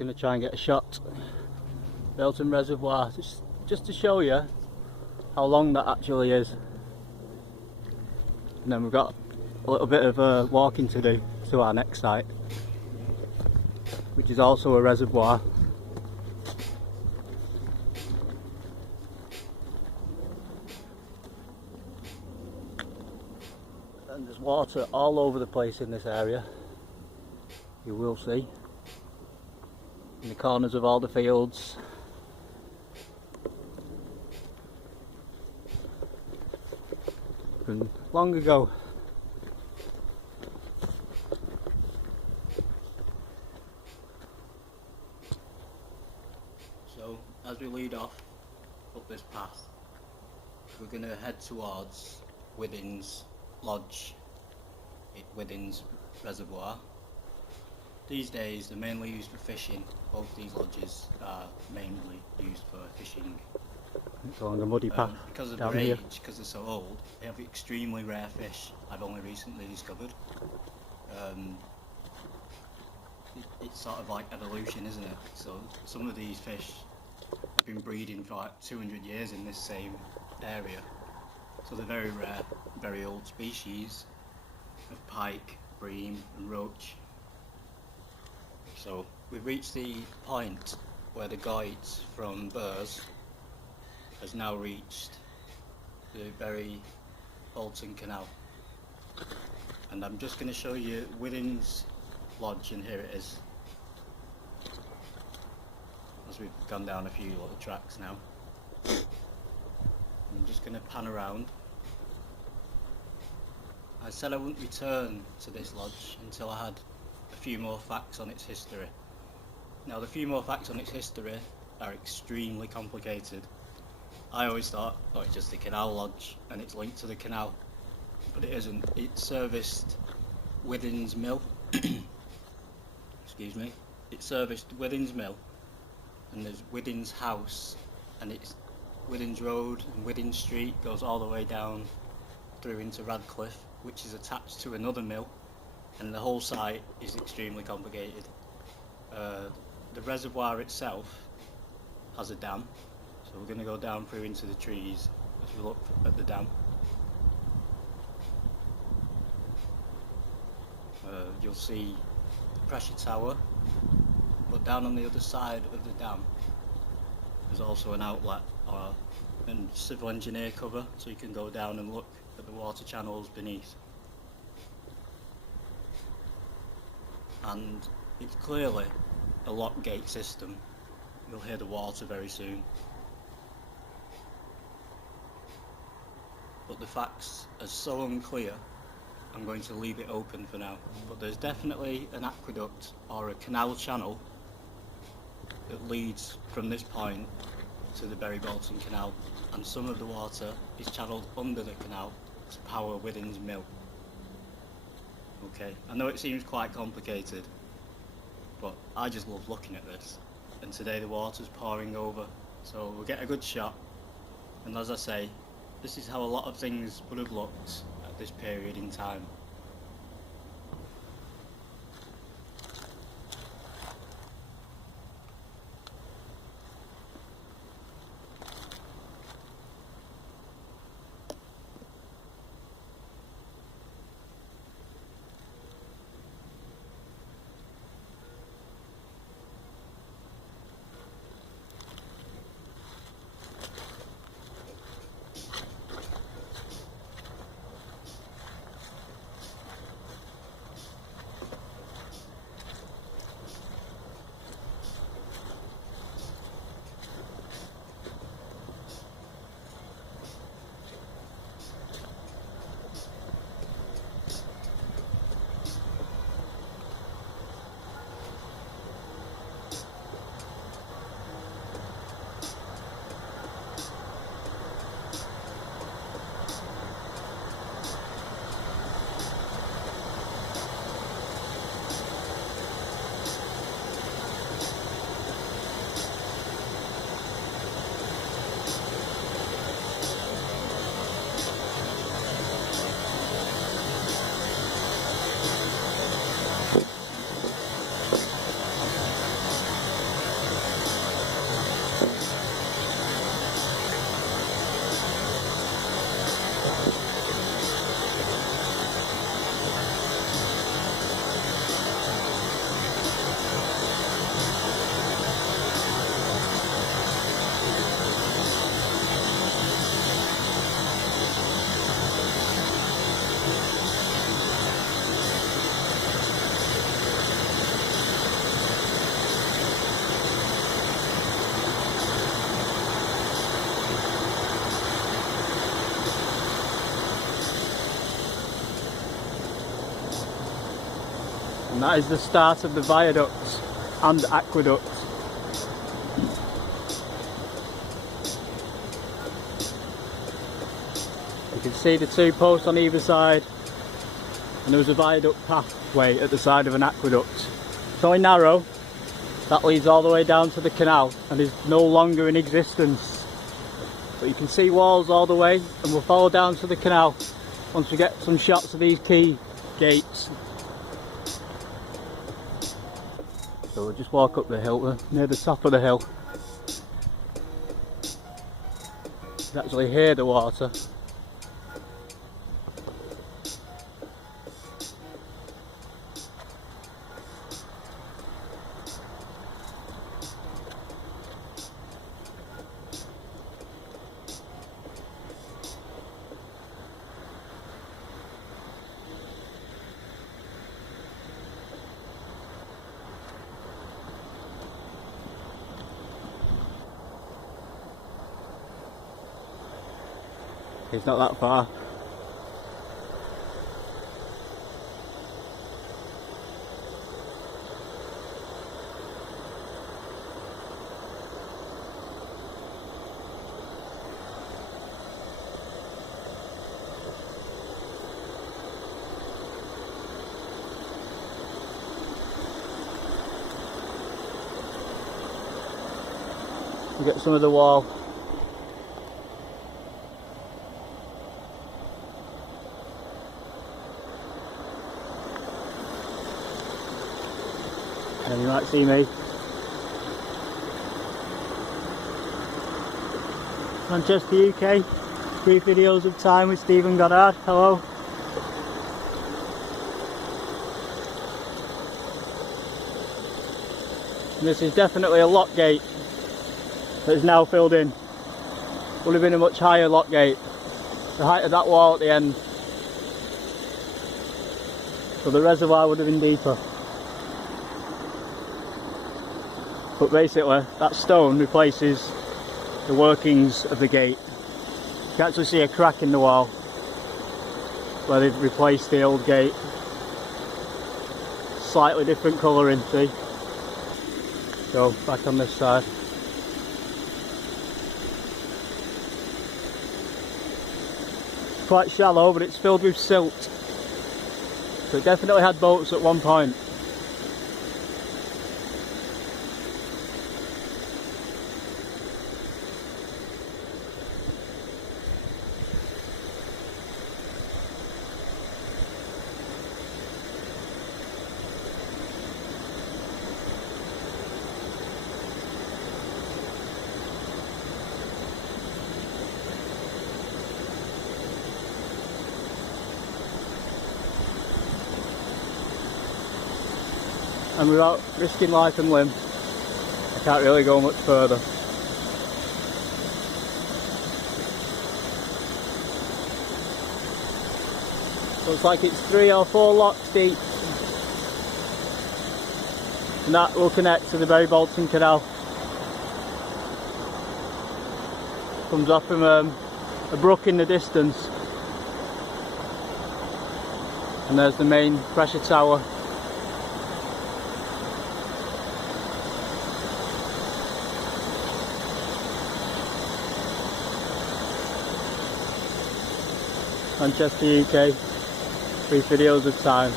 going to try and get a shot. Belton Reservoir, just to show you how long that actually is. And then we've got a little bit of walking to do to our next site, which is also a reservoir. And there's water all over the place in this area, you will see, in the corners of all the fields. From long ago. So as we lead off up this path, we're going to head towards Withings Lodge, Withings Reservoir. These days they're mainly used for fishing. Both these lodges are mainly used for fishing. It's along a muddy path because of their age, because they're so old, they have extremely rare fish I've only recently discovered. It's sort of like evolution, isn't it? So some of these fish have been breeding for like 200 years in this same area. So they're very rare, very old species of pike, bream and roach. So we've reached the point where the guide from Burrs has now reached the Bury Bolton Canal. And I'm just going to show you Withings Lodge, and here it is. As we've gone down a few little tracks now. I'm just going to pan around. I said I wouldn't return to this lodge until I had a few more facts on its history. Now the few more facts on its history are extremely complicated. I always thought, oh, it's just a canal lodge and it's linked to the canal, but it isn't. It serviced Withings Mill. Excuse me. It serviced Withings Mill, and there's Withings House, and it's Withings Road and Withings Street goes all the way down through into Radcliffe, which is attached to another mill, and the whole site is extremely complicated. The reservoir itself has a dam, so we're going to go down through into the trees as we look at the dam. You'll see the pressure tower, but down on the other side of the dam there's also an outlet or a civil engineer cover, so you can go down and look at the water channels beneath. And it's clearly a lock gate system. You'll hear the water very soon. But the facts are so unclear, I'm going to leave it open for now. But there's definitely an aqueduct or a canal channel that leads from this point to the Bury Bolton Canal, and some of the water is channeled under the canal to power Withings Mill. Okay, I know it seems quite complicated, but I just love looking at this, and today the water's pouring over, so we'll get a good shot. And as I say, this is how a lot of things would have looked at this period in time. And that is the start of the viaducts and aqueducts. You can see the two posts on either side, and there was a viaduct pathway at the side of an aqueduct. It's only narrow, that leads all the way down to the canal and is no longer in existence. But you can see walls all the way, and we'll follow down to the canal once we get some shots of these key gates. So we'll just walk up the hill, we're near the top of the hill. You can actually hear the water. It's not that far. You get some of the wall. And you might see me. Manchester, UK. Brief videos of time with Stephen Goddard. Hello. And this is definitely a lock gate that is now filled in. Would have been a much higher lock gate. The height of that wall at the end. So the reservoir would have been deeper. But basically, that stone replaces the workings of the gate. You can actually see a crack in the wall where they've replaced the old gate. Slightly different colouring, see? Go back on this side. It's quite shallow, but it's filled with silt. So it definitely had boats at one point. And without risking life and limb, I can't really go much further. Looks like it's 3 or 4 locks deep. And that will connect to the Bury Bolton Canal. Comes off from a brook in the distance. And there's the main pressure tower. Manchester, UK, brief videos of time.